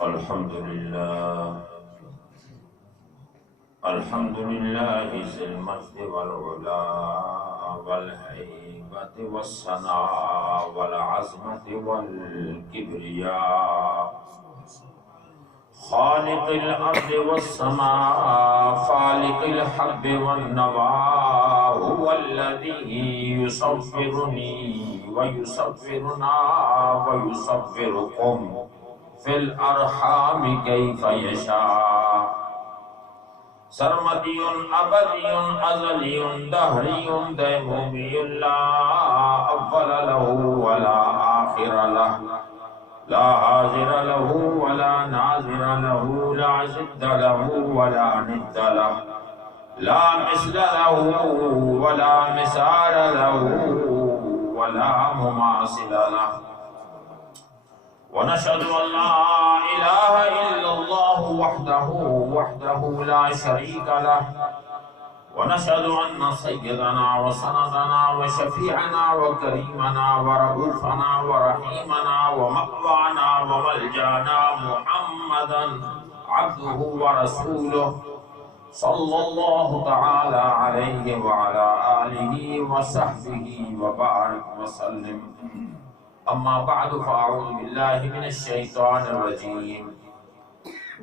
الحمد لله ذي المجد والعلا والهيبة والثناء والعظمة والكبرياء خالق الأرض والسماء فالق الحب والنوى هو الذي يصورني ويصورنا ويصوركم في الأرحام كيف يشاء سرمدي أبدي أزلي دهري ديمومي لا أول له ولا آخر له لا حاضر له ولا ناظر له لا ضد له ولا ند له لا مثل له ولا مثال له ولا مماثل له ونشهد أن لا إله إلا الله وحده لا شريك له ونشهد أن سيدنا وسندنا وشفيعنا وكريمنا ورؤوفنا ورحيمنا ومأوانا وملجانا محمدا عبده ورسوله صلى الله تعالى عليه وعلى آله وصحبه وبارك وسلم أما بعد فأعوذ بالله من الشيطان الرجيم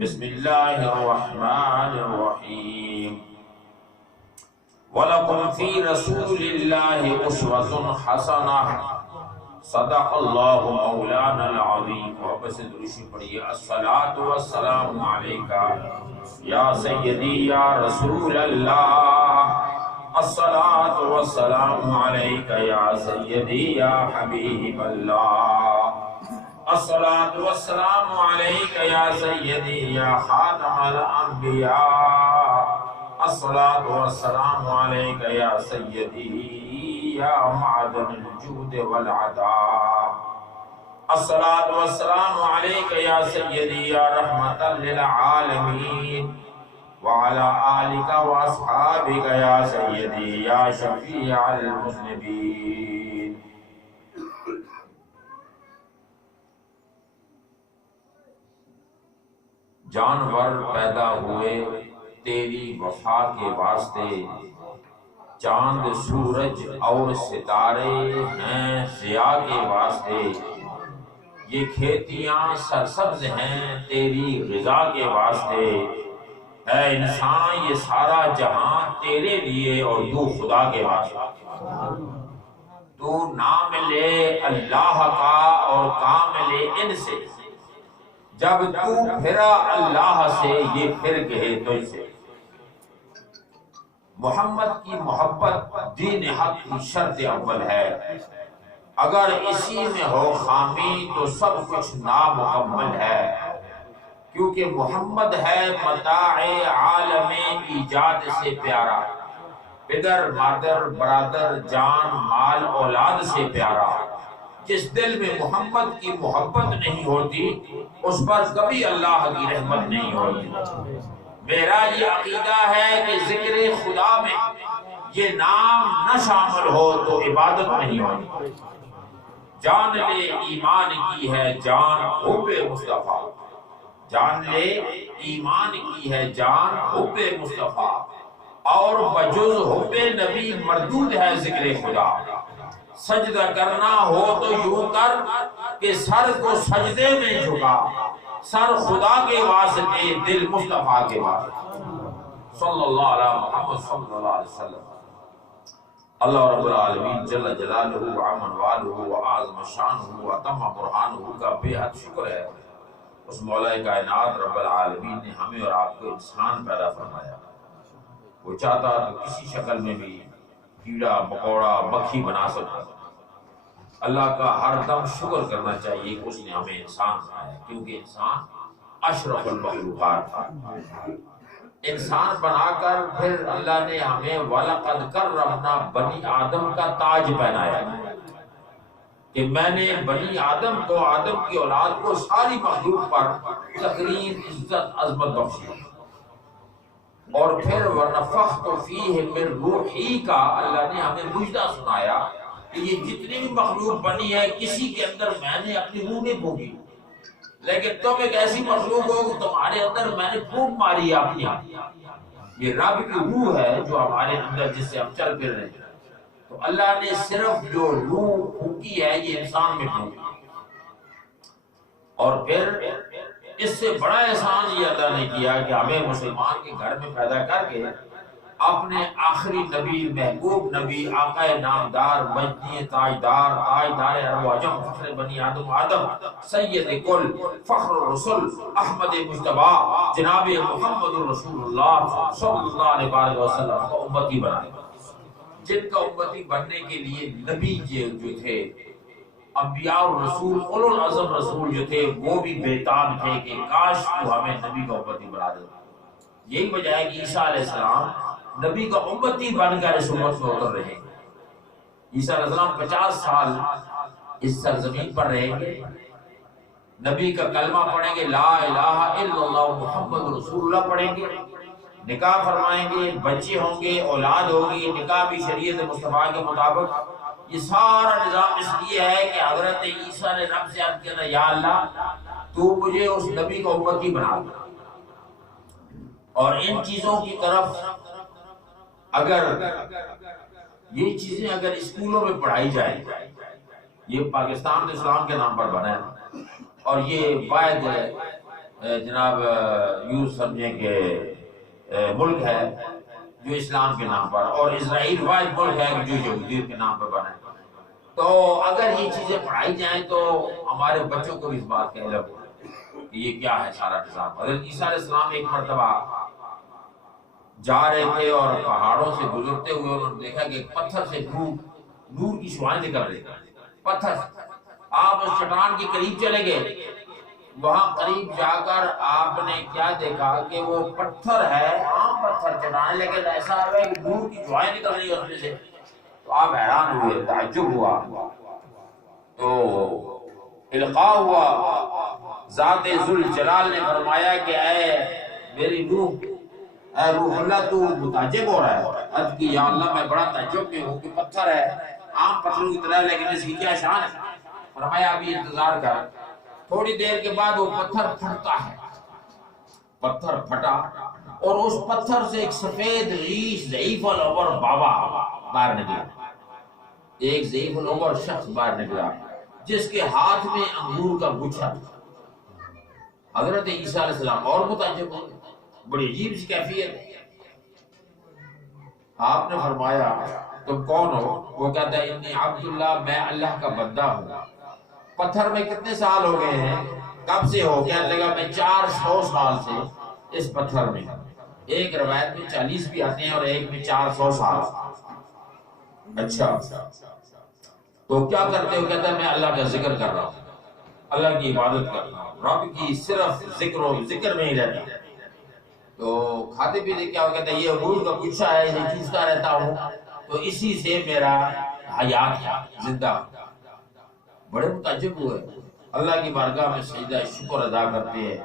بسم الله الرحمن الرحيم وَلَكُمْ فِي رَسُولِ اللَّهِ أُسْوَةٌ حَسَنَةٌ صدق اللہ مولانا العظیم. محبت سے درود پڑھیے. الصلاۃ والسلام علیک یا سیدی یا رسول اللہ. الصلاۃ والسلام علیک یا سیدی یا حبیب اللہ. الصلاۃ والسلام علیک یا سیدی یا خاتم الانبیاء. الصلاۃ والسلام علیک یا سیدی یا معدن الجود والعطاء. الصلاۃ والسلام علیک یا سیدی یا رحمۃ للعالمین وعلی آلک واصحابک یا سیدی یا شفیع المذنبین. جانور پیدا ہوئے تیری وفا کے واسطے، چاند سورج اور ستارے ہیں ضیاء کے واسطے. یہ کھیتیاں سرسبز ہیں تیری غذا کے واسطے. اے انسان یہ سارا جہاں تیرے لیے اور تو خدا کے واسطے. تو نام لے اللہ کا اور کام لے ان سے. جب تو پھرا اللہ سے یہ پھر گئے تجھ سے. محمد کی محبت دین حق کی شرط اول ہے. اگر اسی میں ہو خامی تو سب کچھ نامکمل ہے. کیونکہ محمد ہے متاع عالم ایجاد سے پیارا، پدر مادر برادر جان مال اولاد سے پیارا. جس دل میں محمد کی محبت نہیں ہوتی اس پر کبھی اللہ کی رحمت نہیں ہوتی. میرا یہ عقیدہ ہے کہ ذکر خدا میں یہ نام نہ شامل ہو تو عبادت نہیں ہوتی. جان لے ایمان کی ہے جان حب مصطفیٰ. جان لے ایمان کی ہے جان حب مصطفیٰ. اور بجز حب نبی مردود ہے ذکر خدا. سجدہ کرنا ہو تو یوں کر کہ سر کو سجدے میں جھکا. سر خدا کے واسطے دل مصطفیٰ کے واسطے. صلی اللہ علیہ محمد صلی اللہ علیہ وسلم. اللہ رب العالمین جل جلالہ وعظم والہ وعظم شانہ وتم برہانہ کا بے حد شکر ہے. اس مولا کائنات رب العالمین نے ہمیں اور آپ کو انسان پیدا فرمایا. وہ چاہتا تو کسی شکل میں بھی کیڑا مکوڑا مکھی بنا سکتا. اللہ کا ہر دم شکر کرنا چاہیے کہ اس نے ہمیں انسان بنایا. کیونکہ انسان اشرف المخلوقات تھا. انسان بنا کر پھر اللہ نے ہمیں وَلَقَدْ كَرَّمْنَا بنی آدم کا تاج پہنایا کہ میں نے بنی آدم کو، آدم کی اولاد کو ساری مخلوق پر تقریم عزت عظمت بخشی. اور پھر وَنَفَخْتُ فِيهِ مِن رُوحِي کا اللہ نے ہمیں مجدہ سنایا کہ یہ جتنی بھی مخلوق بنی ہے کسی کے اندر میں نے اپنی روح نہیں پھونکی. لیکن تم ایک ایسی مخلوق ہو کہ تمہارے اندر میں نے پھونک ماری اپنی، یہ رب کی روح ہے جو ہمارے اندر، جس سے ہم چل پھر رہے ہیں. تو اللہ نے صرف جو روح پھونکی ہے یہ انسان میں پھونکی، اور پھر اس سے بڑا احسان یہ اللہ نے کیا کہ ہمیں مسلمان کے گھر میں پیدا کر کے اپنے آخری نبی، محبوب نبی، آقا نامدار، مجدی تاجدار، تاجدار عرب و عجم، فخر بنی آدم سید کل، فخر الرسل، احمد مجتبی، جناب محمد رسول اللہ صلی اللہ علیہ وسلم کو امتی بنائے، جن کا امتی بننے کے لیے نبی جو تھے، انبیاء اور رسول، اولو العزم رسول جو تھے، وہ بھی بےتاب تھے کہ کاش تو ہمیں نبی کا امتی بنا دے. یہی وجہ ہے کہ عیسیٰ علیہ السلام نبی کا امتی بن کر اس امت میں اتر رہے ہیں. عیسیٰ علیہ السلام 50 سال اس سرزمین پر رہیں گے، نبی کا کلمہ پڑھیں گے، لا الہ الا اللہ محمد رسول اللہ پڑھیں گے، نکاح فرمائیں گے، بچے ہوں گے، اولاد ہوگی، نکاح بھی شریعت مصطفیٰ کے مطابق. یہ سارا نظام اس لیے ہے کہ حضرت عیسیٰ نے رب سے عرض کیا، یا اللہ تو مجھے اس نبی کا امتی بنا دے. اور ان چیزوں کی طرف اگر یہ چیزیں اگر اسکولوں میں پڑھائی جائیں، یہ پاکستان اسلام کے نام پر بنا ہے، اور یہ واحد جناب یوں سمجھیں کہ ملک ہے جو اسلام کے نام پر، اور اسرائیل واحد ملک ہے جو یہودیت کے نام پر بنا ہے. تو اگر یہ چیزیں پڑھائی جائیں تو ہمارے بچوں کو اس بات کا علم ہو کہ یہ کیا ہے سارا نظام. حضرت عیسیٰ علیہ السلام ایک مرتبہ جا رہے تھے اور پہاڑوں سے گزرتے ہوئے انہوں نے دیکھا کہ پتھر سے نور کی شعاعیں نکل رہی. پتھر، آپ اس چٹان کے قریب چلے گئے، وہاں قریب جا کر آپ نے کیا دیکھا کہ وہ پتھر ہے، عام پتھر چٹان، لیکن ایسا ہے کہ نور کی شعاعیں نکل رہی ہیں اس میں سے. تو آپ حیران ہوئے، تعجب ہوا. تو القاء ہوا، ذات ذوالجلال نے فرمایا کہ اے میری روح، اے روح اللہ تو متعجب ہو رہا ہے. عرض کی یا اللہ میں بڑا تعجب میں ہوں کہ پتھر ہے، عام پتھروں کی طرح، لیکن اس کی کیا شان ہے. فرمایا ابھی انتظار کر. تھوڑی دیر کے بعد وہ پتھر پھٹتا ہے. پتھر پھٹا اور اس پتھر سے ایک سفید ریش ضعیف العمر بابا باہر نکلا. ایک ضعیف العمر شخص باہر نکلا جس کے ہاتھ میں انگور کا گچھا تھا. حضرت عیسیٰ علیہ السلام اور متعجب ہوئے، بڑی عجیب سی کیفیت ہے. آپ نے فرمایا تم کون ہو؟ وہ کہتا ہے انی عبداللہ، میں اللہ کا بندہ ہوں. پتھر میں کتنے سال ہو گئے ہیں؟ کب سے ہو؟ کہنے لگا میں 400 سال سے اس پتھر میں. ایک روایت میں 40 بھی آتے ہیں اور ایک میں 400 سال. اچھا تو کیا کرتے ہو؟ کہتا ہے میں اللہ کا ذکر کر رہا ہوں، اللہ کی عبادت کر رہا ہوں، رب کی صرف ذکر میں ہی رہتا ہے. تو کھاتے پیتے کیا ہو؟ کہتا ہے یہ انگور کا گچھا ہے، یہ چوستا رہتا ہوں، تو اسی سے میرا حیات ہے، زندہ. بڑے متعجب ہوئے، اللہ کی بارگاہ میں سجدہ شکر ادا کرتے ہیں،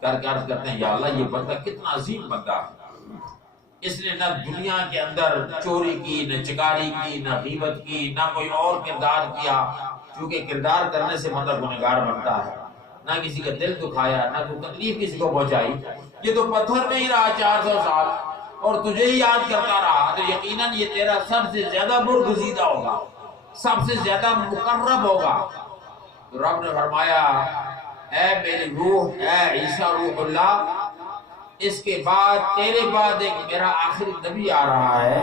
کر کے عرض کرتے ہیں یا اللہ یہ بندہ کتنا عظیم بندہ ہے، اس نے نہ دنیا کے اندر چوری کی، نہ چکاری کی، نہ غیبت کی، نہ کوئی اور کردار کیا، کیونکہ کردار کرنے سے بندہ گنہگار بنتا ہے، نہ کسی کا دل دکھایا، نہ کوئی تکلیف کسی کو پہنچائی. یہ تو پتھر میں ہی رہا 400 سال اور تجھے ہی یاد کرتا رہا، تو یقیناً یہ تیرا سب سے زیادہ برگزیدہ ہوگا، سب سے زیادہ مقرب ہوگا. تو رب نے فرمایا اے میری روح، اے عیسیٰ روح اللہ، اس کے بعد تیرے بعد ایک میرا آخری نبی آ رہا ہے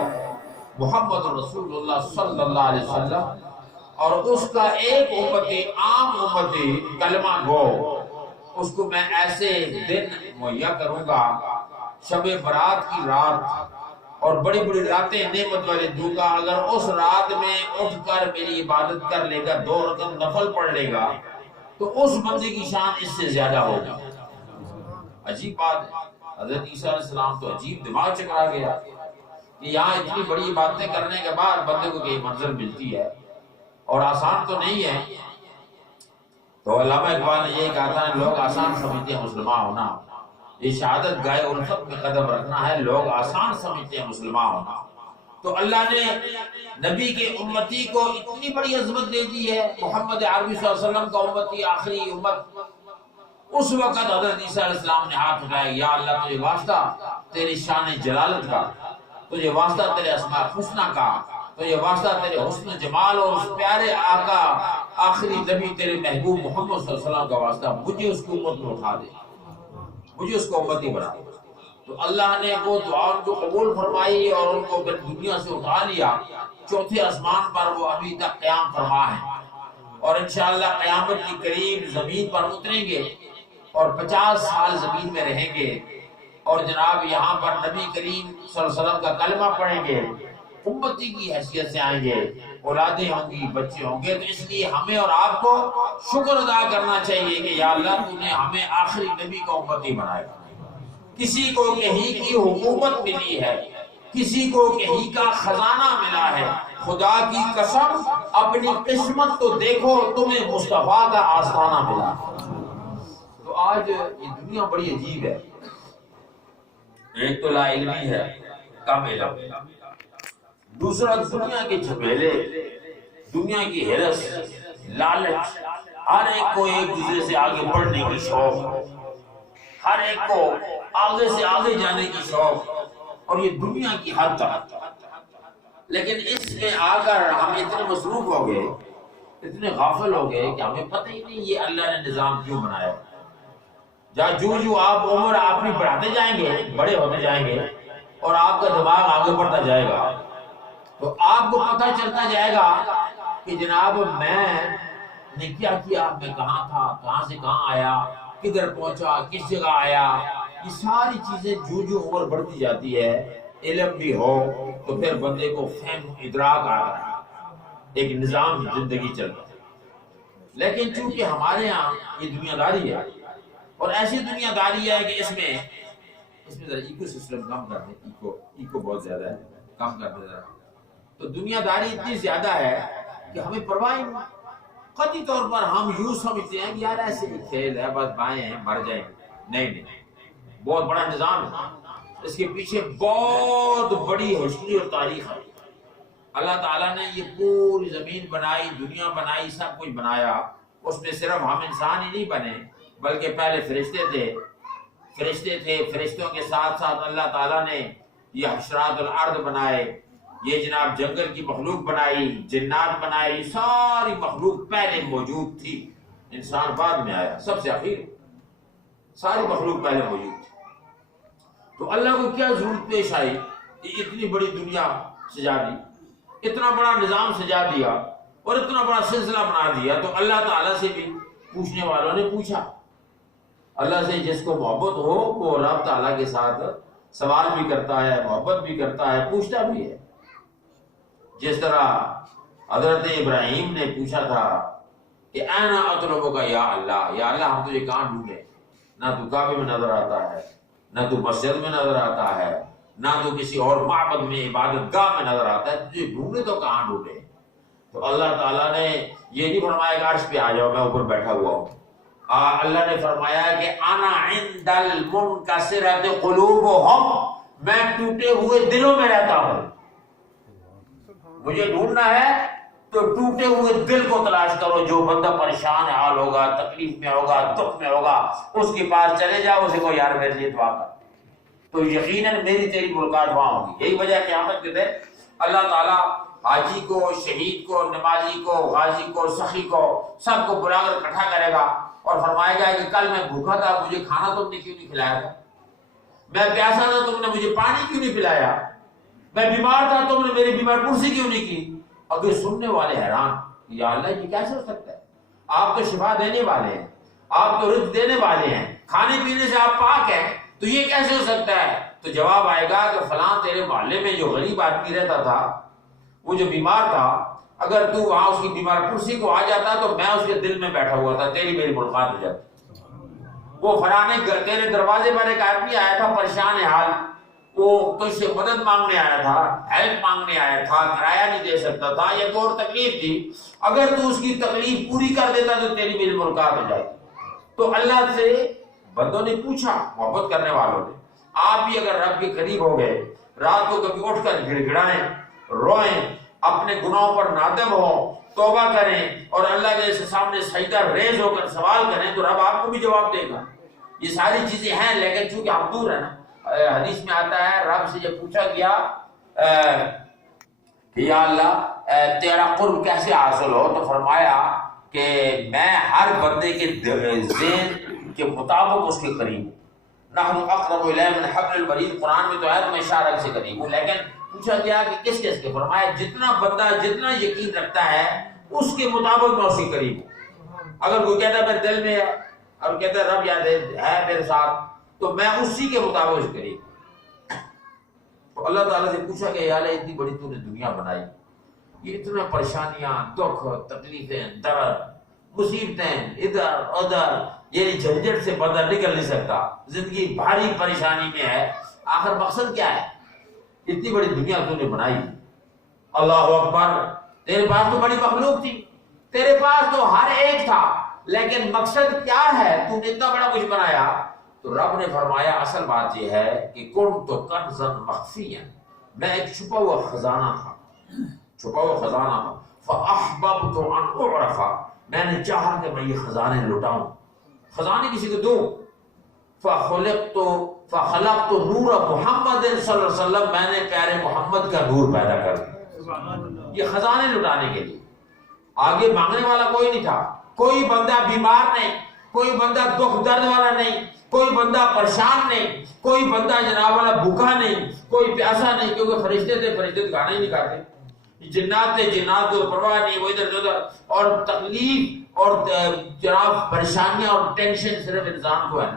محمد رسول اللہ صلی اللہ علیہ وسلم، اور اس کا ایک امتی، عام امتی کلمہ گو، اس کو میں ایسے دن مہیا کروں گا، شب برات کی رات اور بڑی بڑی راتیں نعمت والے دوں گا. اگر اس رات میں اٹھ کر میری عبادت کر لے گا، 2 رکعت نفل پڑھ لے گا، تو اس بندے کی شان اس سے زیادہ ہوگی. عجیب بات ہے. حضرت عیسیٰ علیہ السلام تو عجیب دماغ چکرا گیا کہ یہاں اتنی بڑی باتیں کرنے کے بعد بندے کو کئی منزل ملتی ہے اور آسان تو نہیں ہے. تو علامہ اقبال نے یہ کہا تھا لوگ آسان سمجھتے ہیں مسلمان ہونا، یہ شہادت گائے الفت میں قدم رکھنا ہے، لوگ آسان سمجھتے ہیں مسلمان ہونا. تو اللہ نے نبی کے امتی کو اتنی بڑی عظمت دے دی ہے. محمد عربی صلی اللہ علیہ وسلم کا امتی آخری امت اس وقت حضرت عیسیٰ علیہ السلام نے ہاتھ اٹھایا، یا اللہ تجھے واسطہ تیری شان جلالت کا، تجھے واسطہ تیرے اسماء الحسنی کا، تجھے واسطہ تیرے حسن جمال اور اس پیارے آقا آخری نبی تیرے محبوب محمد صلی اللہ علیہ وسلم کا واسطہ، مجھے اس کی امت میں اٹھا دے، مجھے اس کو امتی بنا دے۔ تو اللہ نے وہ دعا ان کو قبول فرمائی اور ان کو پھر دنیا سے اٹھا لیا۔ چوتھے آسمان پر وہ ابھی تک قیام فرما ہے، اور انشاءاللہ قیامت کی قریب زمین پر اتریں گے اور 50 سال زمین میں رہیں گے، اور جناب یہاں پر نبی کریم صلی اللہ علیہ وسلم کا کلمہ پڑھیں گے، امتی کی حیثیت سے آئیں گے، اولادیں ہوں گی، بچے ہوں گے۔ تو اس لیے ہمیں اور آپ کو شکر ادا کرنا چاہیے کہ یا اللہ تو نے ہمیں آخری نبی کا امتی بنایا۔ کسی کو کہیں کی حکومت ملی ہے، کسی کو کہیں کا خزانہ ملا ہے، خدا کی قسم اپنی قسمت تو دیکھو، تمہیں مصطفیٰ کا آستانہ ملا۔ تو آج یہ دنیا بڑی عجیب ہے، ایک تو لا علمی ہے، کم علم، دوسرا دنیا کے جھمیلے، دنیا کی ہرس، لالچ، ہر ایک کو ایک دوسرے سے آگے بڑھنے کی شوق، ہر ایک کو آگے سے آگے جانے کی شوق، اور یہ دنیا کی حد تک۔ لیکن اس میں آ کر ہم اتنے مصروف ہو گئے، اتنے غافل ہو گئے کہ ہمیں پتہ ہی نہیں یہ اللہ نے نظام کیوں بنایا۔ جو آپ عمر اپنی بڑھاتے جائیں گے، بڑے ہوتے جائیں گے، اور آپ کا دماغ آگے بڑھتا جائے گا، تو آپ کو پتہ چلتا جائے گا کہ جناب میں نے کیا کیا، میں کہاں تھا، کہاں سے کہاں آیا، کدھر پہنچا، کس جگہ آیا۔ یہ ساری چیزیں جو عمر بڑھتی جاتی ہے، علم بھی ہو تو پھر بندے کو فہم ادراک آ رہا ہے، ایک نظام زندگی چل رہا ہے۔ لیکن چونکہ ہمارے ہاں یہ دنیا داری ہے، اور ایسی دنیا داری ہے کہ اس میں ذرا ایکو سسٹم کم کر دیں، ایکو بہت زیادہ ہے، کم کر دیں ذرا۔ تو دنیا داری اتنی زیادہ ہے کہ ہمیں پرواہ نہیں، قطعی طور پر ہم یوں سمجھتے ہیں کہ یار ایسے ہی کھیل ہے، بس بائیں ہیں مر جائیں گے۔ نہیں، بہت بڑا نظام ہے، اس کے پیچھے بہت بڑی ہسٹری اور تاریخ ہے۔ اللہ تعالیٰ نے یہ پوری زمین بنائی، دنیا بنائی، سب کچھ بنایا، اس میں صرف ہم انسان ہی نہیں بنے بلکہ پہلے فرشتے تھے، فرشتوں کے ساتھ ساتھ اللہ تعالیٰ نے یہ حشرات الارض بنائے، یہ جناب جنگل کی مخلوق بنائی، جنات بنائے، یہ ساری مخلوق پہلے موجود تھی، انسان بعد میں آیا، سب سے اخیر ساری مخلوق پہلے موجود تھی۔ تو اللہ کو کیا ضرورت پیش آئی کہ اتنی بڑی دنیا سجا دی، اتنا بڑا نظام سجا دیا اور اتنا بڑا سلسلہ بنا دیا۔ تو اللہ تعالیٰ سے بھی پوچھنے والوں نے پوچھا، اللہ سے جس کو محبت ہو وہ رب تعالیٰ کے ساتھ سوال بھی کرتا ہے، محبت بھی کرتا ہے، پوچھتا بھی ہے۔ جس طرح حضرت ابراہیم نے پوچھا تھا کہ اینا اطلبک یا اللہ، یا اللہ ہم تجھے کہاں ڈھونڈیں، نہ تو کعبے میں نظر آتا ہے، نہ تو مسجد میں نظر آتا ہے، نہ تو کسی اور معبد میں عبادت گاہ میں نظر آتا ہے، تجھے ڈھونڈے تو کہاں ڈھونڈے۔ تو اللہ تعالیٰ نے یہ نہیں فرمایا کہ عرش پہ آ جاؤ میں اوپر بیٹھا ہوا ہوں، اللہ نے فرمایا کہ انا عند المنکسرۃ قلوبہم، میں ٹوٹے ہوئے دلوں میں رہتا ہوں۔ مجھے ڈھونڈنا ہے تو ٹوٹے ہوئے دل کو تلاش کرو، جو بندہ پریشان حال ہوگا، تکلیف میں ہوگا، دکھ میں ہوگا، اس کے پاس چلے جاؤ، اسے کو یار میرے لیے دعا کر، تو یقیناً میری تیری ملاقات وہاں ہوگی۔ یہی وجہ قیامت کے دن اللہ تعالیٰ حاجی کو، شہید کو، نمازی کو، غازی کو، سخی کو، سب کو بلا کر اکٹھا کرے گا اور فرمائے گا کہ کل میں بھوکا تھا، مجھے کھانا تم نے کیوں نہیں کھلایا تھا، میں پیاسا تھا، تم نے مجھے پانی کیوں نہیں پلایا، میں بیمار تھا، تم نے میری بیمار پرسی کیوں نہیں کی۔ اب یہ سننے والے حیران، یا اللہ یہ کیسے ہو سکتا ہے، آپ تو شفا دینے والے ہیں، آپ تو رزق دینے والے ہیں، کھانے پینے سے آپ پاک ہیں، تو یہ کیسے ہو سکتا ہے؟ تو جواب آئے گا کہ فلاں تیرے محلے میں جو غریب آدمی رہتا تھا، وہ جو بیمار تھا، اگر تو وہاں اس کی بیمار پرسی کو آ جاتا تو میں اس کے دل میں بیٹھا ہوا تھا، تیری میری ملاقات ہو جاتی۔ وہ فلانے تیرے دروازے پر ایک آدمی آیا تھا پریشان حال، وہ تجھ سے مدد مانگنے آیا تھا، ہیلپ مانگنے آیا تھا، کرایہ نہیں دے سکتا تھا، یا کوئی اور تکلیف تھی، اگر تو اس کی تکلیف پوری کر دیتا تو تیری میری ملاقات ہو جاتی۔ تو اللہ سے بندوں نے پوچھا، محبت کرنے والوں نے، آپ بھی اگر رب کے قریب ہو گئے، رات کو کبھی اٹھ کر گڑ گڑائیں، روئیں، اپنے گناہوں پر نادم ہوں، توبہ کریں اور اللہ کے سامنے سجدہ ریز ہو کر سوال کریں تو رب آپ کو بھی جواب دے گا۔ یہ ساری چیزیں ہیں، لیکن چونکہ ہم دور ہیں نا، حدیث میں آتا ہے رب سے جب پوچھا گیا کہ یا اللہ تیرا قرب کیسے حاصل ہو، تو فرمایا کہ میں ہر بندے کے ذہن کے مطابق اس کے قریب ہوں۔ نحن اقرب الیہ من حبل الورید، قرآن میں تو ہے میں اشارہ سے قریب ہوں، لیکن پوچھا گیا کہ کس کس کے، فرمایا جتنا بندہ جتنا یقین رکھتا ہے اس کے مطابق میں اس کے قریب ہوں۔ اگر کوئی کہتا ہے میرے دل میں ہے اور کہتا ہے رب یاد ہے میرے ساتھ، تو میں اسی کے مطابق اس قریب ہوں۔ تو اللہ تعالیٰ سے پوچھا کہ یا اللہ اتنی بڑی تو نے دنیا بنائی، یہ اتنا پریشانیاں، دکھ، تکلیفیں، درد، مصیبتیں ادھر ادھر، یعنی جھنجھٹ سے بندہ نکل نہیں سکتا، زندگی بھاری پریشانی میں ہے، آخر مقصد کیا ہے؟ اتنی بڑی دنیا تو نے بنائی، اللہ اکبر، تیرے پاس تو بڑی مخلوق تھی، تیرے پاس تو ہر ایک تھا، لیکن مقصد کیا ہے؟ تو نے اتنا بڑا کچھ بنایا۔ تو رب نے فرمایا اصل بات یہ ہے کہ کن تو کنزا مخفیا، میں ایک چھپا ہوا خزانہ تھا، چھپا ہوا خزانہ تھا، فاحببت ان اعرف، میں نے چاہا کہ میں یہ خزانے لٹاؤں، خزانے کسی کو دوں، فخلقت نور محمد صلی اللہ علیہ وسلم، میں نے پیارے محمد کا نور پیدا کر دیا یہ خزانے لٹانے کے لیے۔ آگے مانگنے والا کوئی نہیں تھا، کوئی بندہ بیمار نہیں، کوئی بندہ دکھ درد والا نہیں، کوئی بندہ پریشان نہیں، کوئی بندہ جناب والا بھوکا نہیں، کوئی پیاسا نہیں، کیونکہ فرشتے تھے، فرشتے کھانا ہی نہیں کھاتے، جنات تھے، جنات کو پرواہ نہیں، وہ ادھر ادھر، اور تکلیف اور جناب پریشانیاں اور ٹینشن صرف انسان کو ہے،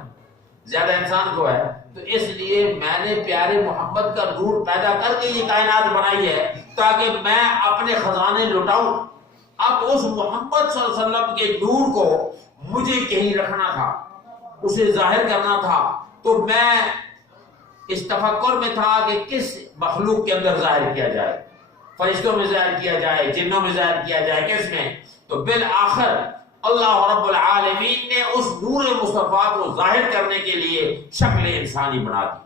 زیادہ انسان کو ہے۔ تو اس لیے میں نے پیارے محمد کا نور پیدا کر کے یہ کائنات بنائی ہے تاکہ میں اپنے خزانے لٹاؤں۔ اب اس محمد صلی اللہ علیہ وسلم کے نور کو مجھے کہیں رکھنا تھا، اسے ظاہر کرنا تھا، تو میں اس تفکر میں تھا کہ کس مخلوق کے اندر ظاہر کیا جائے، فرشتوں میں ظاہر کیا جائے، جنوں میں ظاہر کیا جائے، کس میں؟ تو بالآخر اللہ رب العالمین نے اس نور مصطفیٰ کو ظاہر کرنے کے لیے شکل انسانی بنا دی۔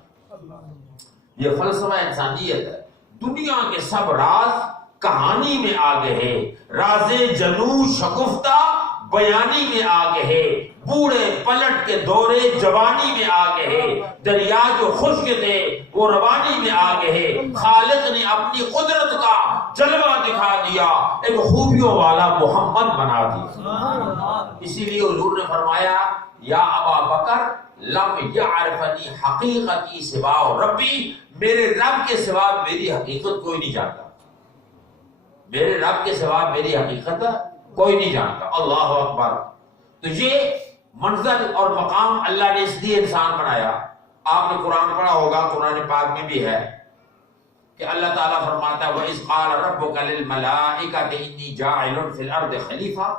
یہ فلسفہ انسانیت ہے۔ دنیا کے سب راز کہانی میں آ گئے، راز جنوں شگفتہ بیانی میں آ گئے، بوڑھے پلٹ کے دورے جوانی میں آ گئے، دریا جو خشک تھے وہ روانی میں آ گئے، خالق نے اپنی قدرت کا جلوہ دکھا دیا، ایک خوبیوں والا محمد بنا دیا۔ اسی لیے حضور نے فرمایا یا ابا بکر لم یعرفنی حقیقتی سوا ربی، میرے رب کے سوا میری حقیقت کوئی نہیں جانتا، میرے رب کے سوا میری حقیقت کوئی نہیں جانتا۔ اللہ اکبر۔ تو یہ منزل اور مقام اللہ نے اس لیے انسان بنایا۔ آپ نے قرآن پڑھا ہوگا، قرآن پاک میں بھی ہے کہ اللہ تعالیٰ فرماتا ہے وَإِذْ قَالَ رَبُّكَ لِلْمَلَائِكَةِ إِنِّي جَاعِلٌ فِي الْأَرْضِ خَلِيفَةً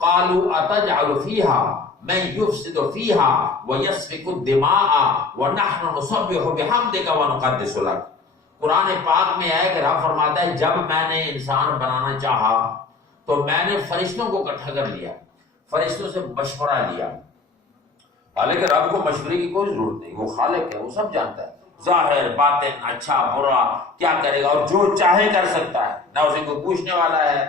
قَالُوا أَتَجْعَلُ فِيهَا مَن يُفْسِدُ فِيهَا وَيَسْفِكُ الدِّمَاءَ وَنَحْنُ نُسَبِّحُ بِحَمْدِكَ وَنُقَدِّسُ لَكَ۔ قرآن پاک میں ہے کہ رب فرماتا ہے جب میں نے انسان بنانا چاہا تو میں نے فرشتوں کو اکٹھا کر لیا، فرشتوں سے مشورہ لیا، حالانکہ رب کو مشورے کی کوئی ضرورت نہیں، وہ خالق ہے، وہ سب جانتا ہے، ظاہر باطن، اچھا برا کیا کرے گا، اور جو چاہے کر سکتا ہے، نہ اسے کوئی پوچھنے والا ہے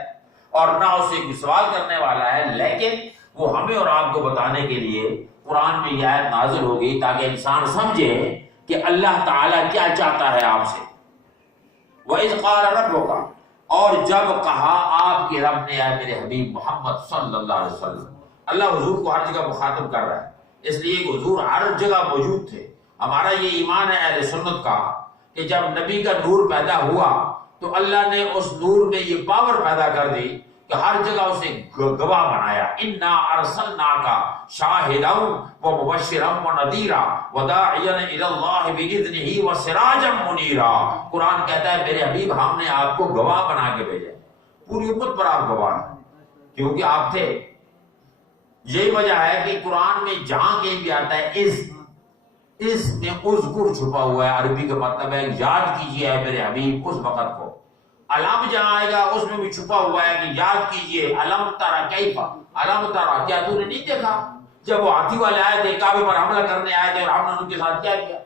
اور نہ اسے کوئی سوال کرنے والا ہے، لیکن وہ ہمیں اور آپ کو بتانے کے لیے قرآن میں یہ آیت نازل ہو گئی تاکہ انسان سمجھے کہ اللہ تعالیٰ کیا چاہتا ہے آپ سے۔ وَإِذْ قَالَ رَبُّكَ، اور جب کہا آپ کے رب نے، اے میرے حبیب محمد صلی اللہ علیہ وسلم، اللہ حضور کو ہر جگہ مخاطب کر رہا ہے، اس لیے کہ حضور ہر جگہ موجود تھے۔ ہمارا یہ ایمان ہے اہل سنت کا کہ جب نبی کا نور پیدا ہوا تو اللہ نے اس نور میں یہ پاور پیدا کر دی کہ ہر جگہ اسے گواہ بنایا۔ اِنَّا أَرْسَلْنَاكَ شَاهِدًا وَمُبَشِّرًا وَنَذِيرًا وَدَاعِيًا إِلَى اللَّهِ بِإِذْنِهِ وَسِرَاجًا مُنِيرًا۔ قرآن کہتا ہے میرے حبیب ہم نے آپ کو گواہ بنا کے بھیجا، پوری امت پر آپ گواہ ہیں کیونکہ آپ تھے۔ یہی وجہ ہے کہ قرآن میں جہاں کہیں بھی آتا ہے اس میں اذکر چھپا ہوا ہے، عربی کا مطلب ہے یاد کیجیے اے میرے حبیب اس وقت کو۔ علم جہاں آئے گا اس میں بھی چھپا ہوا ہے کہ یاد کیجئے، علم ترا کیف، علم ترا کیا تو نے نہیں دیکھا جب وہ ہاتھی والے آئے تھے، کعبے پر حملہ کرنے آئے تھے اور ہم نے ان کے ساتھ کیا کیا۔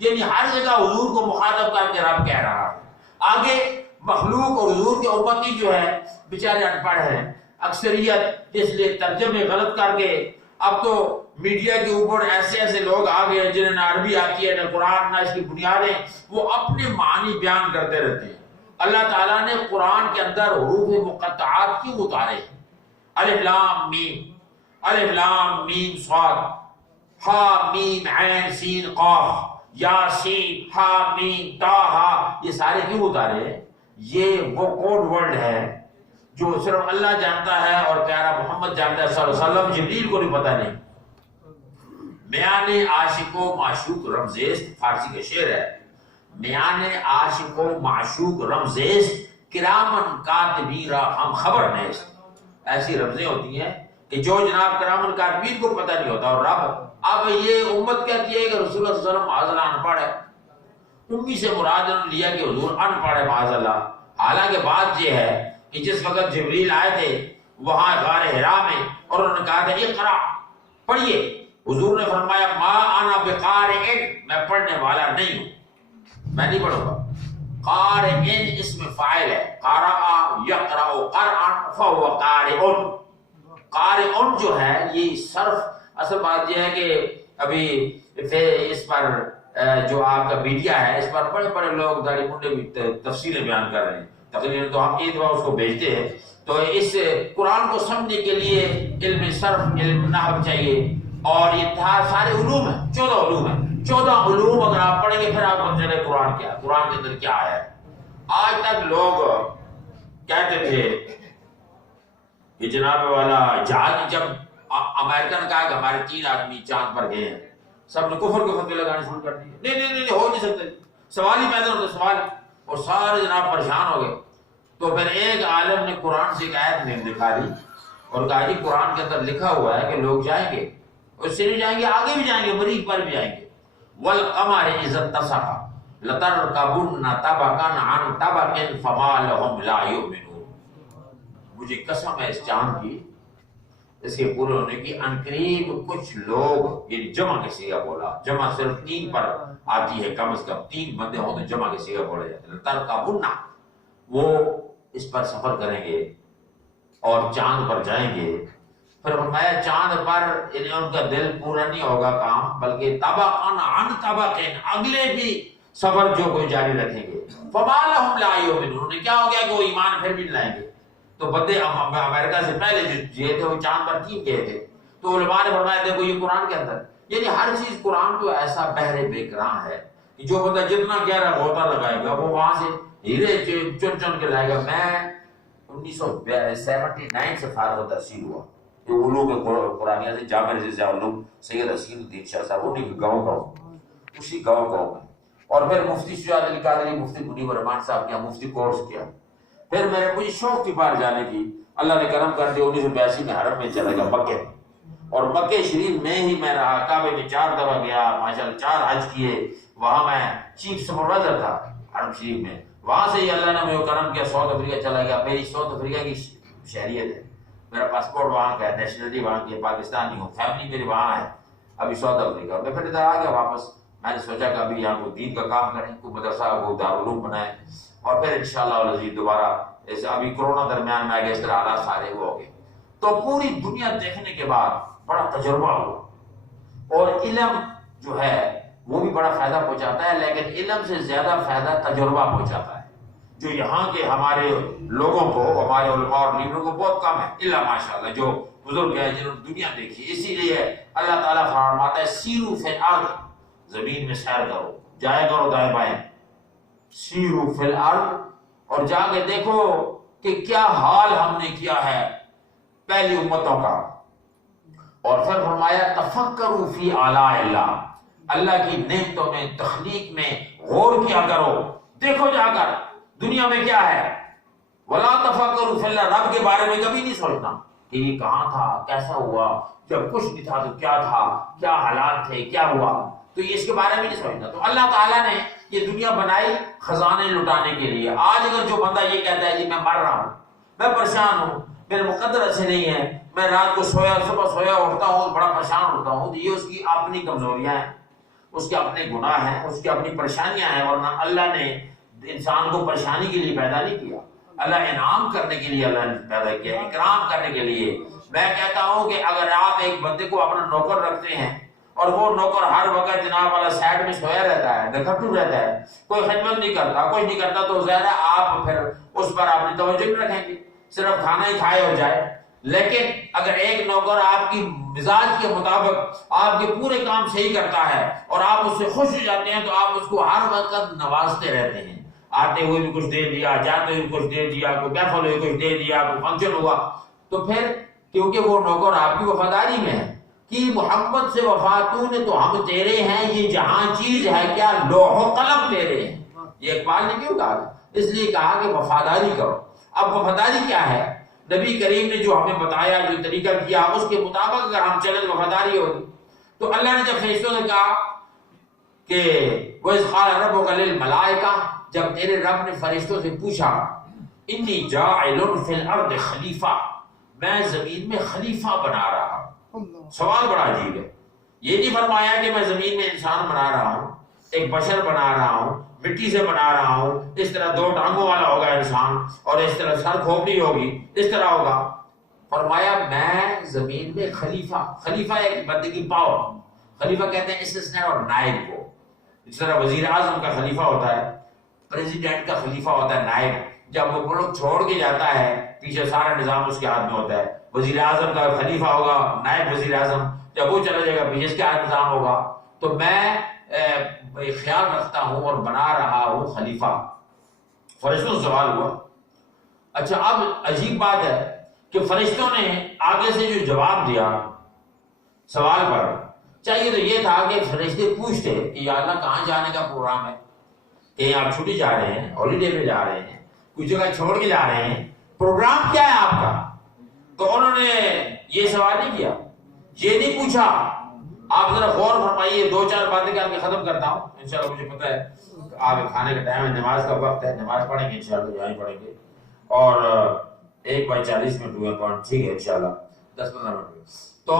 یعنی ہر جگہ حضور کو مخاطب کر کے رب کہہ رہا ہے۔ آگے مخلوق اور حضور کے امتی جو ہے بیچارے ان پڑھ ہیں، اکثریت اس لیے ترجمے غلط کر کے اب تو میڈیا کے اوپر ایسے ایسے لوگ آ گئے جنہیں نہ عربی آتی ہے نہ قرآن نہ اس کی بنیادیں، وہ اپنے معنی بیان کرتے رہتے ہیں۔ اللہ تعالیٰ نے قرآن کے اندر حروف مقطعات کیوں اتارے ہیں؟ الف لام میم، الف لام میم صاد، ہا میم عین سین قاف، یاسین ہا میم تا ہا، یہ سارے کیوں اتارے ہیں؟ یہ وہ کوڈ ورڈ ہے جو صرف اللہ جانتا ہے اور پیارا محمد جانتا ہے صلی اللہ علیہ وسلم، جبریل کو بھی پتہ نہیں۔ میان عاشق و معشوق رمزیز فارسی کا شعر ہے، میان عاشق و معشوق رمزیز کرامن کاتبین را ہم خبر نیست۔ ایسی رمزیں ہوتی ہیں کہ جو جناب کرامن کاتبین کو پتہ نہیں ہوتا، اور رب اب یہ امت کہتی ہے کہ رسول اللہ صلی اللہ علیہ وسلم معاذ اللہ ان پڑھ ہے، امی سے مراد انہوں نے لیا کہ حضور ان پڑھ ہے معاذ اللہ۔ حالانکہ بات یہ ہے کہ جس وقت جبریل آئے تھے وہاں غار حرا میں اور انہوں نے کہا تھا اقرا پڑھیے، حضور نے فرمایا ما انا بقارئ، میں پڑھنے والا نہیں ہوں، میں نہیں پڑھوں گا۔ قارئ اسم فاعل ہے، قرأ یقرأ قرأ فهو قارئ۔ قارئ جو ہے یہ صرف، اصل بات یہ ہے کہ ابھی اس پر جو آپ کا میڈیا ہے اس پر بڑے بڑے لوگ داڑھی منڈے بھی تفصیلیں بیان کر رہے ہیں، تقریباً تو ہم ایک دفعہ اس کو بھیجتے ہیں۔ تو اس قرآن کو سمجھنے کے لیے علم صرف، علم نحو چاہیے، اور یہ سارے علوم ہیں، 14 علوم ہیں، 14 علوم اگر آپ پڑھیں گے پھر آپ کو چلے قرآن کیا، قرآن کے اندر کیا ہے۔ آج تک لوگ کہتے تھے کہ جناب والا جہاز، جب امریکہ نے کہا کہ ہمارے 3 آدمی چاند پر گئے ہیں، سب نے کفر کے فتوے لگانے شروع کر دیے، نہیں ہو نہیں سکتے، سوال ہی پیدا ہوتا سوال، اور سارے جناب پریشان ہو گئے۔ تو پھر ایک عالم نے قرآن سے ایک آیت میں دکھا دی اور کہا جی قرآن کے اندر لکھا ہوا ہے کہ لوگ جائیں گے، اس سے نہیں جائیں گے، آگے بھی جائیں گے، مریخ پر بھی جائیں گے۔ والقمر اذا اتسق لترکبن طبقا عن طبق فما لهم لا یؤمنون۔ مجھے قسم ہے اس چاند کی، اس کے پورے ہونے کی، انقریب کچھ لوگ، یعنی جمع کے صیغہ بولا، جمع صرف 3 پر آتی ہے، کم از کم 3 بندے ہوں تو جمع کے صیغہ بولا جاتا ہے، لترکبن، وہ اس پر سفر کریں گے اور چاند پر جائیں گے۔ پھر فرمایا چاند پر یعنی ان کا دل پورا نہیں ہوگا کام، بلکہ طبقاً عن طبقاً، اگلے بھی سفر جو کوئی جاری رکھیں گے۔ فما لهم لا یؤمنون، کیا ہو گیا کہ وہ ایمان پھر بھی نہیں لائیں گے۔ تو بندے امریکہ سے پہلے جو یہ تھے وہ چاند پر 3 گئے تھے، تو علماء نے فرمایا دیکھو یہ قرآن کے اندر، یعنی ہر چیز قرآن تو ایسا بحر بے کراں ہے کہ جو بندہ جتنا گہرا غوطہ لگائے گا وہ وہاں سے ہیرے چن چن کے لائے گا۔ میں 1979 سے فارغ تحصیل ہوا، یہ علوم قرآنیہ سے جامع رضی علوم سید حسین الدین شاہ صاحب، انہیں کے گاؤں کا اسی گاؤں میں، اور پھر مفتی شجاعت علی قادری، مفتی منیب الرحمان صاحب کے مفتی کورس کیا۔ پھر مجھے شوق تھی باہر جانے کی، اللہ نے کرم کر دیا 1982 میں حرم میں چلا گیا مکے، اور مکہ شریف میں ہی میں رہا، کعبے میں 4 دفعہ گیا، ماشاءاللہ 4 حج کیے، وہاں میں چیف سپروائزر تھا حرم شریف میں۔ وہاں سے ہی اللہ نے مجھے کرم کیا، ساؤتھ افریقہ چلا گیا، میری ساؤتھ افریقہ کی شہریت ہے، میرا پاسپورٹ وہاں کا ہے، نیشنلٹی وہاں کی ہے، پاکستانی ہوں، فیملی میری وہاں ہے، ابھی ساؤتھ افریقہ۔ میں پھر ادھر آ گیا واپس، میں نے سوچا کہ ابھی یہاں کو دین کا کام کریں، کوئی مدرسہ کو دارالعلوم بنائیں، اور پھر انشاءاللہ العزیز دوبارہ ایسے، ابھی کرونا درمیان میں آ گیا، اس طرح حالات سارے وہ ہو گئے۔ تو پوری دنیا دیکھنے کے بعد بڑا تجربہ ہوا، اور علم جو ہے وہ بھی بڑا فائدہ پہنچاتا ہے، لیکن علم سے زیادہ فائدہ تجربہ پہنچاتا ہے، جو یہاں کے ہمارے لوگوں کو، ہمارے علماء اور لیڈروں کو بہت کم ہے۔ علم ماشاءاللہ جو بزرگ ہیں جنہوں نے دنیا دیکھی، اسی لیے اللہ تعالیٰ فرماتا ہے سیرو فی الارض، زمین میں سیر کرو، جائے کرو دائیں بائیں، سیرو فی الارض، اور جا کے دیکھو کہ کیا حال ہم نے کیا ہے پہلی امتوں کا۔ اور پھر فرمایا تفکروا فی آلاء اللہ، اللہ کی نعمتوں میں، تخلیق میں غور کیا کرو، دیکھو جا کر دنیا میں کیا ہے۔ ولا تفکروا فی اللہ، رب کے بارے میں کبھی نہیں سوچنا کہ یہ کہاں تھا، کیسا ہوا، جب کچھ نہیں تھا تو کیا تھا، کیا حالات تھے، کیا ہوا، تو یہ اس کے بارے میں نہیں سوچنا۔ تو اللہ تعالیٰ نے یہ دنیا بنائی خزانے لٹانے کے لیے۔ آج اگر جو بندہ یہ کہتا ہے جی میں مر رہا ہوں، میں پریشان ہوں، میرے مقدر اچھے نہیں ہیں، میں رات کو سویا، صبح سویا اٹھتا ہوں بڑا پریشان ہوتا ہوں، تو یہ اس کی اپنی کمزوریاں ہیں، اس کے اپنے گناہ ہیں، اس کی اپنی پریشانیاں ہیں، ورنہ اللہ نے انسان کو پریشانی کے لیے پیدا نہیں کیا، اللہ انعام کرنے کے لیے اللہ نے پیدا کیا، اکرام کرنے کے لیے۔ میں کہتا ہوں کہ اگر آپ ایک بندے کو اپنا نوکر رکھتے ہیں اور وہ نوکر ہر وقت جناب والا سائڈ میں سویا رہتا ہے، ڈکٹو رہتا ہے، کوئی خدمت نہیں کرتا، کچھ نہیں کرتا، تو ظاہر ہے آپ پھر اس پر اپنی توجہ نہیں رکھیں گے، صرف کھانا ہی کھائے ہو جائے۔ لیکن اگر ایک نوکر آپ کی مزاج کے مطابق آپ کے پورے کام صحیح کرتا ہے اور آپ اس سے خوش ہو جاتے ہیں، تو آپ اس کو ہر وقت نوازتے رہتے ہیں، آتے ہوئے بھی کچھ دے دیا، جاتے ہوئے کچھ دے دیا، کوئی محفل ہوئی کچھ دے دیا، کوئی فنکشن ہوا، تو پھر کیونکہ وہ نوکر آپ کی وفاداری میں ہے کہ محمد سے وفاتوں نے تو ہم تیرے ہیں، یہ جہاں چیز ہے کیا لوح و قلم تیرے ہیں۔ یہ اقبال نے کیوں کہا؟ اس لیے کہا کہ وفاداری کرو۔ اب وفاداری کیا ہے؟ نبی کریم نے جو ہمیں بتایا، جو طریقہ کیا، اس کے مطابق اگر ہم چلیں وفاداری ہوگی۔ تو اللہ نے جب فرشتوں نے کہا کہ وَإِذْ قَالَ رَبُّكَ لِلْمَلَائِكَةِ، جب تیرے رب نے فرشتوں سے پوچھا اِنِّي جَاعِلٌ فِي الْأَرْضِ خلیفہ، میں زمین میں خلیفہ بنا رہا ہوں۔ سوال بڑا عجیب ہے، یہ نہیں فرمایا کہ میں زمین میں انسان بنا رہا ہوں، ایک بشر بنا رہا ہوں، مٹی سے بنا رہا ہوں، اس طرح دو ٹانگوں والا ہوگا انسان اور اس طرح سر کھوپڑی ہوگی، اس طرح ہوگا۔ فرمایا میں زمین میں خلیفہ، خلیفہ ایک بندے کی پاور، خلیفہ کہتے ہیں استثناء اور نائب کو، اس طرح وزیر اعظم کا خلیفہ ہوتا ہے، پریزیڈنٹ کا خلیفہ ہوتا ہے نائب، جب وہ ملک چھوڑ کے جاتا ہے پیچھے سارا نظام اس کے ہاتھ میں ہوتا ہے۔ وزیر اعظم کا خلیفہ ہوگا نائب وزیر اعظم، جب وہ چلا جائے گا پیچھے اس کے ہاتھ نظام ہوگا۔ تو میں خیال رکھتا ہوں اور بنا رہا ہوں خلیفہ۔ فرشتوں سے سوال ہوا۔ اچھا اب عجیب بات ہے کہ فرشتوں نے آگے سے جو جواب دیا سوال پر، چاہیے تو یہ تھا کہ فرشتے پوچھتے کہ یا اللہ کہاں جانے کا پروگرام ہے، کہیں آپ چھٹی جا رہے ہیں، ہالیڈے پہ جا رہے ہیں، کچھ جگہ چھوڑ کے جا رہے ہیں، پروگرام کیا ہے آپ کا؟ تو انہوں نے یہ سوال نہیں کیا، یہ نہیں پوچھا۔ آپ ذرا غور فرمائیے، دو چار باتیں کر کے ختم کرتا ہوں، انشاءاللہ مجھے پتہ ہے آپ کھانے کا ٹائم ہے، نماز کا وقت ہے، نماز پڑھیں گے انشاءاللہ، یہاں ہی پڑھیں گے، اور 1:40 ہوئے پوائنٹ، ٹھیک ہے انشاءاللہ 10-15 منٹ۔ تو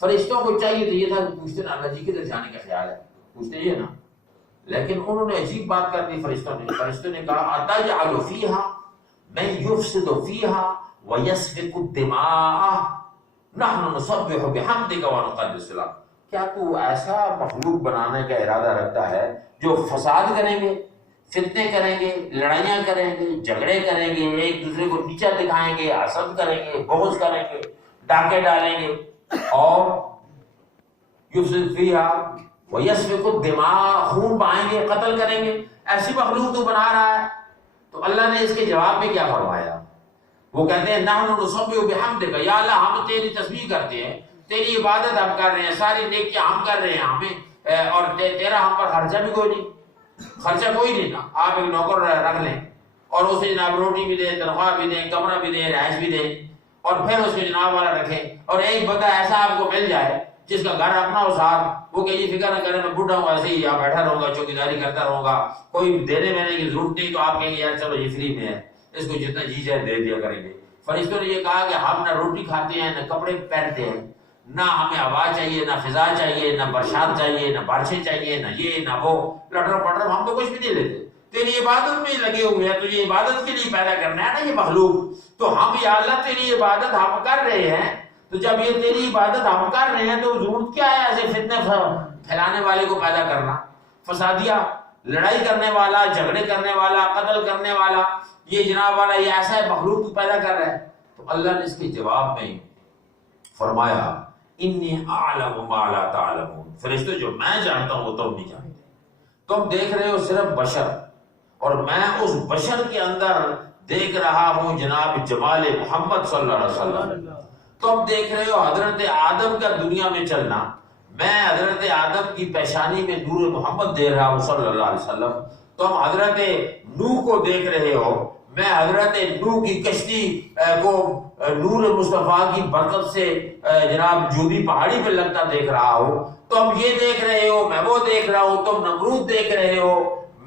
فرشتوں کو چاہیے تو یہ تھا کہ پوچھتے نا اللہ جی کدھر جانے کا خیال ہے، پوچھتے یہ نا، لیکن انہوں نے عجیب بات کر دی فرشتوں نے کہا أَتَجْعَلُ فِيهَا مَن يُفْسِدُ فِيهَا وَيَسْفِكُ الدِّمَاءَ نَحْنُ نُسَبِّحُ بِحَمْدِكَ وَنُقَدِّسُ لَكَ، کیا تو ایسا مخلوق بنانے کا ارادہ رکھتا ہے جو فساد کریں گے، فتنے کریں گے، لڑائیاں کریں گے، جھگڑے کریں گے، ایک دوسرے کو نیچا دکھائیں گے، حسد کریں گے، بغض کریں گے، ڈاکے ڈالیں گے، اور یفسد فیہا ویسفک الدماء، خون بہائیں گے، قتل کریں گے، ایسی مخلوق تو بنا رہا ہے؟ تو اللہ نے اس کے جواب میں کیا فرمایا؟ وہ کہتے ہیں نحن نسبح بحمدک، یا اللہ ہم تیری تسبیح کرتے ہیں، تیری عبادت ہم کر رہے ہیں، ساری نیکیاں ہم کر رہے ہیں، ہمیں اور تیرا ہم پر خرچہ بھی کوئی نہیں، خرچہ کوئی نہیں نا، آپ ایک نوکر رکھ لیں اور اسے جناب روٹی بھی دیں، تنخواہ بھی دیں، کمرہ بھی دیں، رہائش بھی دیں، اور پھر اس میں جناب والا رکھیں، اور ایک بندہ ایسا آپ کو مل جائے جس کا گھر اپنا ہو ساتھ، وہ کہ یہ فکر نہ کرے میں بوڑھا ہوں ایسے ہی یہاں بیٹھا رہوں گا، چوکیداری کرتا رہوں گا، کوئی دینے مینے کی ضرورت نہیں، تو آپ کہیں گے یار چلو یہ فری میں ہے، اس کو جتنا جی جائے دے دیا کریں گے۔ فرشتوں نے یہ کہا کہ ہم نہ روٹی کھاتے ہیں، نہ کپڑے پہنتے ہیں، نہ ہمیں ہوا چاہیے، نہ فضا چاہیے، نہ برسات چاہیے، نہ بارشیں چاہیے، نہ یہ نہ وہ، لٹر پٹر ہم تو کچھ بھی نہیں لیتے، تیری عبادت میں لگے ہوئے ہیں، تو یہ عبادت کے لیے پیدا کرنا ہے نا یہ مخلوق، تو ہم یا اللہ تیری عبادت ہم کر رہے ہیں، تو جب یہ تیری عبادت ہم کر رہے ہیں تو ضرورت کیا ہے ایسے فتنے پھیلانے والے کو پیدا کرنا، فسادیہ، لڑائی کرنے والا، جھگڑے کرنے والا، قتل کرنے والا، یہ جناب والا یہ ایسا مخلوق تو پیدا کر رہا ہے۔ تو اللہ نے اس کے جواب میں فرمایا انی اعلم ما لا تعلمون، فرشتوں جو میں جانتا ہوں وہ تم نہیں جانتے، تم دیکھ رہے ہو صرف بشر، اور میں اس بشر کے اندر دیکھ رہا ہوں جناب جمال محمد صلی اللہ علیہ وسلم، تم دیکھ رہے ہو حضرت آدم کا دنیا میں چلنا، میں حضرت آدم کی پیشانی میں نور محمد دے رہا ہوں صلی اللہ علیہ وسلم، تم حضرت نوح کو دیکھ رہے ہو، میں حضرت نوح کی کشتی کو نور مصطفیٰ کی برکت سے جناب جودی پہاڑی پہ لگتا دیکھ رہا ہوں، تم یہ دیکھ رہے ہو، میں وہ دیکھ رہا ہوں، تم نمرود دیکھ رہے ہو،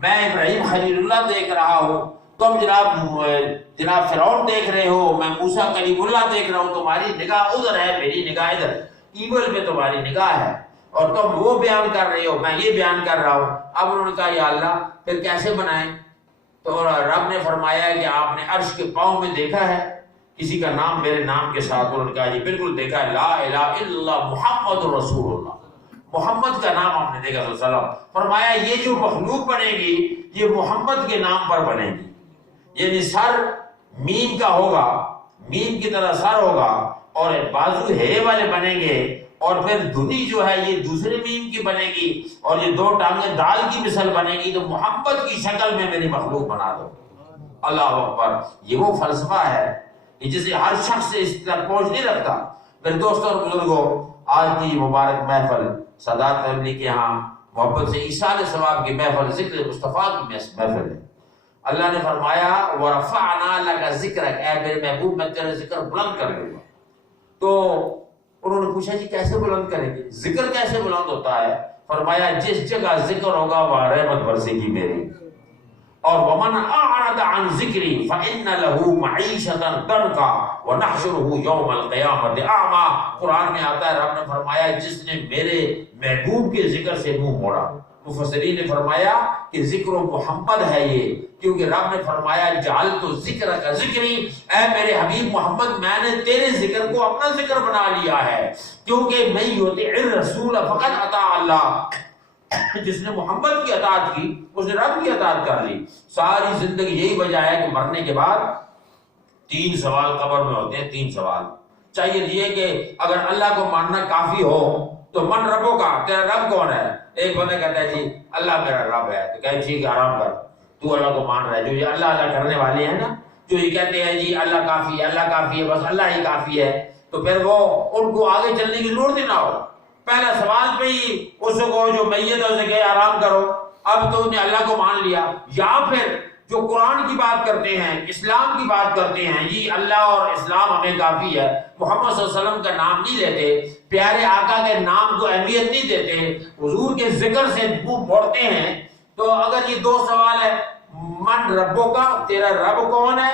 میں ابراہیم خلیل اللہ دیکھ رہا ہوں، تم جناب فرعون دیکھ رہے ہو، میں موسیٰ کلیم اللہ دیکھ رہا ہوں، تمہاری نگاہ ادھر ہے، میری نگاہ ادھر، ایول پہ تمہاری نگاہ ہے، اور تم وہ بیان کر رہے ہو، میں یہ بیان کر رہا ہوں۔ اب انہوں نے کہا یا اللہ پھر کیسے بنائیں؟ تو رب نے فرمایا کہ آپ نے عرش کے پاؤں میں دیکھا ہے کسی کا نام میرے نام کے ساتھ؟ انہوں نے کہا جی بالکل دیکھا ہے، لا الہ الا اللہ محمد رسول اللہ، محمد کا نام آپ نے دیکھا صلی اللہ علیہ وسلم۔ فرمایا یہ جو مخلوق بنے گی یہ محمد کے نام پر بنے گی، یعنی سر میم کا ہوگا، میم کی طرح سر ہوگا، اور بازو ہے والے بنیں گے، اور پھر دھنی جو ہے یہ دوسرے میم کی بنے گی، اور یہ دو ٹانگیں دال کی مثل بنے گی، تو محمد کی شکل میں میری مخلوق بنا دو۔ اللہ اکبر۔ یہ وہ فلسفہ ہے جسے ہر شخص سے اس طرح پہنچ نہیں رکھتا۔ پھر دوستوں اور بزرگوں، آج کی مبارک محفل سادات فیملی کے ہاں محبت سے ایصال ثواب کی محفل، ذکر مصطفیٰ کی محفل ہے۔ اللہ نے فرمایا وَرَفَعْنَا لَكَ ذِكْرَكَ، اے میرے محبوب میں تیرا ذکر بلند کر دوں گا۔ تو انہوں نے پوچھا جی کیسے بلند کریں گے، ذکر کیسے بلند ہوتا ہے؟ فرمایا جس جگہ ذکر ہوگا وہاں رحمت برسے گی میری۔ اور ومن اعرض عن ذکری فان له معیشۃ ضنکا ونحشره یوم القیامۃ اعمی۔ قرآن میں آتا ہے، رب نے فرمایا جس نے میرے محبوب کے ذکر سے منہ موڑا۔ مفسرین نے فرمایا کہ ذکر محمد ہے یہ، کیونکہ رب نے فرمایا جعلت ذکرک ذکری، اے میرے حبیب محمد میں نے تیرے ذکر کو اپنا ذکر بنا لیا ہے، کیونکہ من یطع الرسول فقد اطاع اللہ، جس نے محمد کی اطاعت کی اس نے رب کی اطاعت کر لی۔ ساری زندگی یہی وجہ ہے کہ مرنے کے بعد 3 سوال قبر میں ہوتے ہیں، 3 سوال چاہیے یہ کہ اگر اللہ کو ماننا کافی ہو تو من ربوں کا، تیرا رب کون ہے؟ ایک بندہ کہتا ہے جی اللہ میرا رب ہے، تو کہے ٹھیک ہے آرام کر، تو اللہ کو مان رہا ہے۔ جو یہ اللہ اللہ کرنے والے ہیں نا، جو یہ کہتے ہیں جی اللہ کافی ہے، اللہ کافی ہے، بس اللہ ہی کافی ہے، تو پھر وہ ان کو آگے چلنے کی ضرورت ہی نہ ہو۔ پہلا سوال پہ ہی اس کو جو میت ہے اسے کہے آرام کرو، اب تو انہیں اللہ کو مان لیا۔ یا پھر جو قرآن کی بات کرتے ہیں، اسلام کی بات کرتے ہیں، جی اللہ اور اسلام ہمیں کافی ہے، محمد صلی اللہ علیہ وسلم کا نام نہیں لیتے، پیارے آقا کے نام کو اہمیت نہیں دیتے، حضور کے ذکر سے منہ موڑتے ہیں، تو اگر یہ 2 سوال ہے، من ربوں کا، تیرا رب کون ہے؟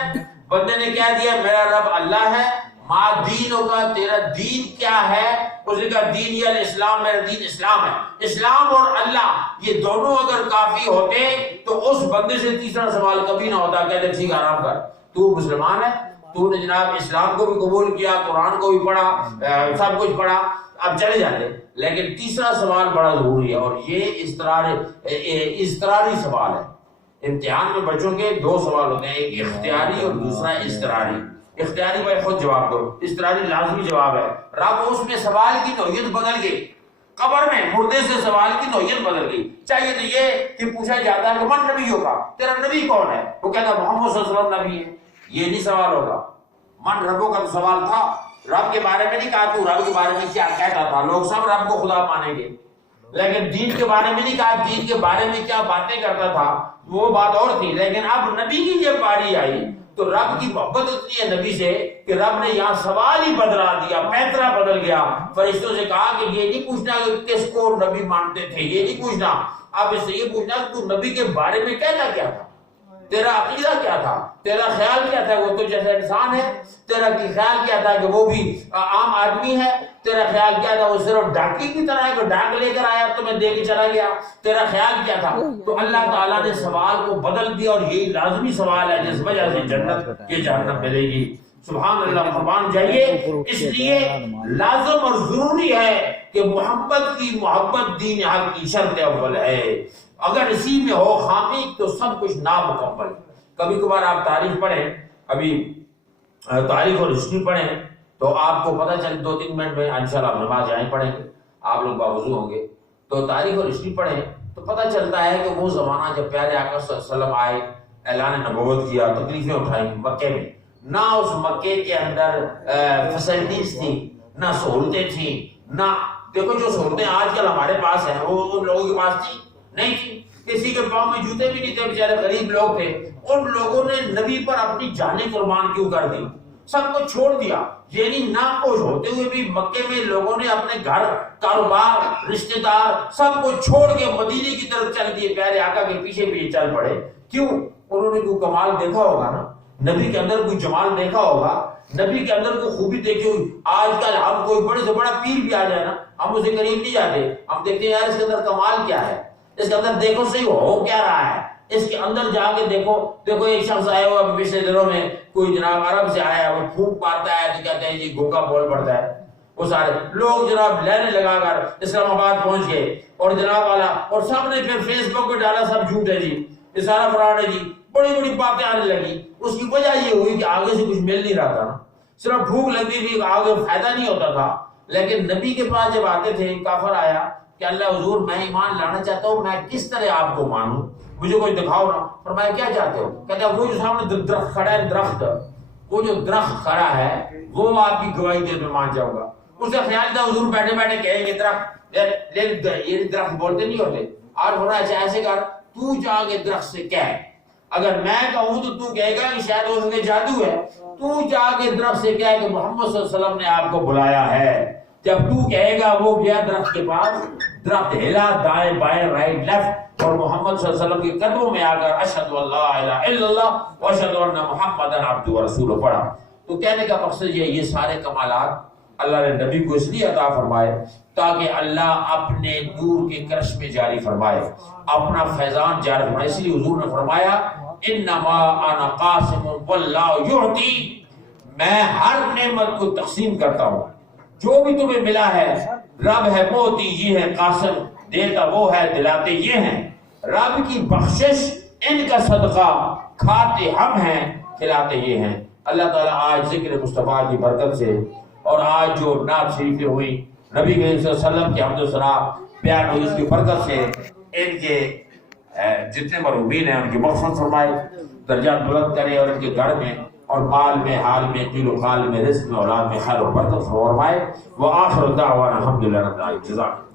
بندے نے کہہ دیا میرا رب اللہ ہے۔ ما دینوں کا، تیرا دین کیا ہے؟ اس نے کہا دین یا الاسلام، میرا دین اسلام ہے۔ اسلام اور اللہ یہ دونوں اگر کافی ہوتے تو اس بندے سے تیسرا سوال کبھی نہ ہوتا، کہتے ٹھیک آرام کر، تو مسلمان ہے، تو نے جناب اسلام کو بھی قبول کیا، قرآن کو بھی پڑھا، سب کچھ پڑھا، اب چلے جاتے۔ لیکن تیسرا سوال بڑا ضروری ہے، اور یہ اضطراری سوال ہے۔ امتحان میں بچوں کے 2 سوال ہوتے ہیں، ایک اختیاری اور دوسرا اضطراری۔ اختیاری بھائی خود جواب دو، اضطراری لازمی جواب ہے۔ رب اس میں سوال کی نوعیت بدل گئی، قبر میں مردے سے سوال کی نوعیت بدل گئی۔ چاہیے تو یہ کہ پوچھا جاتا ہے کہ من نبی ہوگا، تیرا نبی کون ہے؟ وہ کہتا محمد صلی اللہ علیہ وسلم نبی ہے، یہ نہیں سوال ہوگا۔ من ربوں کا تو سوال تھا، رب کے بارے میں نہیں کہا تو رب کے بارے میں کیا کہتا تھا، لوگ سب رب کو خدا مانیں گے، لیکن دین کے بارے میں نہیں کہا، دین کے بارے میں کیا باتیں کرتا تھا وہ بات اور تھی۔ لیکن اب نبی کی جب باری آئی تو رب کی محبت اتنی ہے نبی سے کہ رب نے یہاں سوال ہی بدلا دیا، پیترا بدل گیا۔ فرشتوں سے کہا کہ یہ نہیں پوچھنا کہ کس کو نبی مانتے تھے، یہ نہیں پوچھنا، اب اس سے یہ پوچھنا کہ تو نبی کے بارے میں کہتا کیا تھا، تیرا عقیدہ کیا تھا، تیرا خیال کیا تھا، وہ تو جیسا انسان ہے، تیرا خیال کیا تھا کہ وہ بھی عام آدمی ہے، تیرا خیال کیا تھا وہ صرف ڈاکی کی طرح ہے کہ ڈاک لے کر آیا تو میں دے کے چلا گیا، تیرا خیال کیا تھا؟ تو اللہ تعالیٰ نے سوال کو بدل دیا، اور یہی لازمی سوال ہے جس وجہ سے جنت کے جہنم ملے گی۔ سبحان اللہ، قربان جائیے۔ اس لیے لازم اور ضروری ہے کہ محمد کی محبت دین حق کی شرط اول ہے، اگر اسی میں ہو خامی تو سب کچھ نامکمل۔ کبھی کبھار آپ تاریخ پڑھیں، ابھی تاریخ اور ہسٹری پڑھیں تو آپ کو پتہ چل 2-3 منٹ میں انشاءاللہ آپ نماز یہیں پڑھیں گے، آپ لوگ باوضو ہوں گے، تو تاریخ اور ہسٹری پڑھیں تو پتہ چلتا ہے کہ وہ زمانہ جب پیارے آقا صلی اللہ علیہ وسلم آئے، اعلان نبوت کیا، تکلیفیں اٹھائیں مکے میں، نہ اس مکے کے اندر فیسلٹیز تھی، نہ سہولتیں تھیں، نہ دیکھو جو سہولتیں آج کل ہمارے پاس ہیں وہ ان لوگوں کے پاس تھی نہیں تھی۔ کسی کے پاؤں میں جوتے بھی نہیں تھے، بیچارے غریب لوگ تھے۔ ان لوگوں نے نبی پر اپنی جانیں قربان کیوں کر دی، سب کو چھوڑ دیا، یعنی ناپوش ہوتے ہوئے بھی مکے میں لوگوں نے اپنے گھر، کاروبار، رشتہ دار سب کو چھوڑ کے مدینے کی طرف چل دیے، پیارے آقا کے پیچھے پیچھے چل پڑے۔ کیوں؟ انہوں نے کوئی کمال دیکھا ہوگا نا، نبی کے اندر کوئی جمال دیکھا ہوگا، نبی کے اندر کوئی خوبی دیکھی ہوگی۔ آج کل ہم کوئی بڑے سے بڑا پیر بھی آ جائے نا، ہم اسے قریب نہیں جاتے، ہم دیکھتے ہیں یار اس کے اندر کمال کیا ہے، اس کے اندر دیکھو صحیح ہو کیا رہا ہے، اس کے اندر جا کے دیکھو ایک شخص آیا ہوا پچھلے دنوں میں، کوئی جناب عرب سے آیا، وہ پھونک مارتا ہے تو کہتے ہیں جی گھوکا بول پڑتا ہے، وہ سارے لوگ جناب لائنیں لگا کر اسلام آباد پہنچ گئے، اور جناب والا اور سب نے پھر فیس بک پہ ڈالا سب جھوٹ ہے جی، یہ سارا فراڈ ہے جی، بڑی بڑی باتیں آنے لگی۔ اس کی وجہ یہ ہوئی کہ آگے سے کچھ مل نہیں رہا تھا نا، صرف بھوک لگتی تھی، آگے فائدہ نہیں ہوتا تھا۔ لیکن نبی کے پاس جب آتے تھے، کافر آیا کہ اللہ حضور میں ایمان لانا چاہتا ہوں، میں کس طرح آپ کو مانوں، مجھے کوئی دکھاؤ نا۔ فرمایا کیا چاہتے ہو؟ کہتے ہیں وہ جو سامنے درخت کھڑا ہے، درخت، وہ جو درخت کھڑا ہے وہ آپ کی گواہی دے میں مان جاؤں گا۔ اسے خیال تھا حضور بیٹھے بیٹھے کہیں گے درخت، یہ درخت بولتے نہیں ہوتے، اور فرمایا اچھا ایسے کر، تو جا کے درخت سے کہہ، اگر میں کہوں تو کہے گا کہ شاید اس میں جادو ہے، تو جا کے درخت سے کہے کہ محمد صلی اللہ علیہ وسلم نے آپ کو بلایا ہے۔ جب تو کہے گا، وہ گیا درخت کے پاس، درخت ہلا دائیں بائیں رائٹ لیفٹ، اور محمد صلی اللہ علیہ وسلم کے قدموں میں آ کر اشہد ان لا الہ الا اللہ واشہد ان محمدا عبدہ ورسولہ پڑھا۔ تو کہنے کا مقصد یہ سارے کمالات اللہ نے نبی کو اس لیے عطا فرمائے تاکہ اللہ اپنے نور کے کرش میں جاری فرمائے، اپنا فیضان جاری فرمائے۔ اس لیے حضور نے فرمایا انما انا قاسم واللہ یعطی، میں ہر نعمت کو تقسیم کرتا ہوں، جو بھی تمہیں ملا ہے رب ہے موتی یہ ہے، قاسم دیتا وہ ہے، دلاتے یہ ہیں، رب کی بخشش ان کا صدقہ، کھاتے ہم ہیں کھلاتے یہ ہیں۔ اللہ تعالیٰ آج ذکر مصطفیٰ کی برکت سے اور آج جو نعت شریفیں ہوئی نبی کریم صلی اللہ علیہ وسلم کی حمد و ثنا بیان ہوئی، اس کی برکت سے ان کے جتنے مرحومین ہیں ان کی مغفرت فرمائے، درجات بلند کرے، اور ان کے گھر میں اور مال میں، حال میں، قیل و قال میں، رزق میں، اولاد میں خیر و برکت فرمائے۔ وآخر دعوانا الحمدللہ رب العالمین۔ جزاک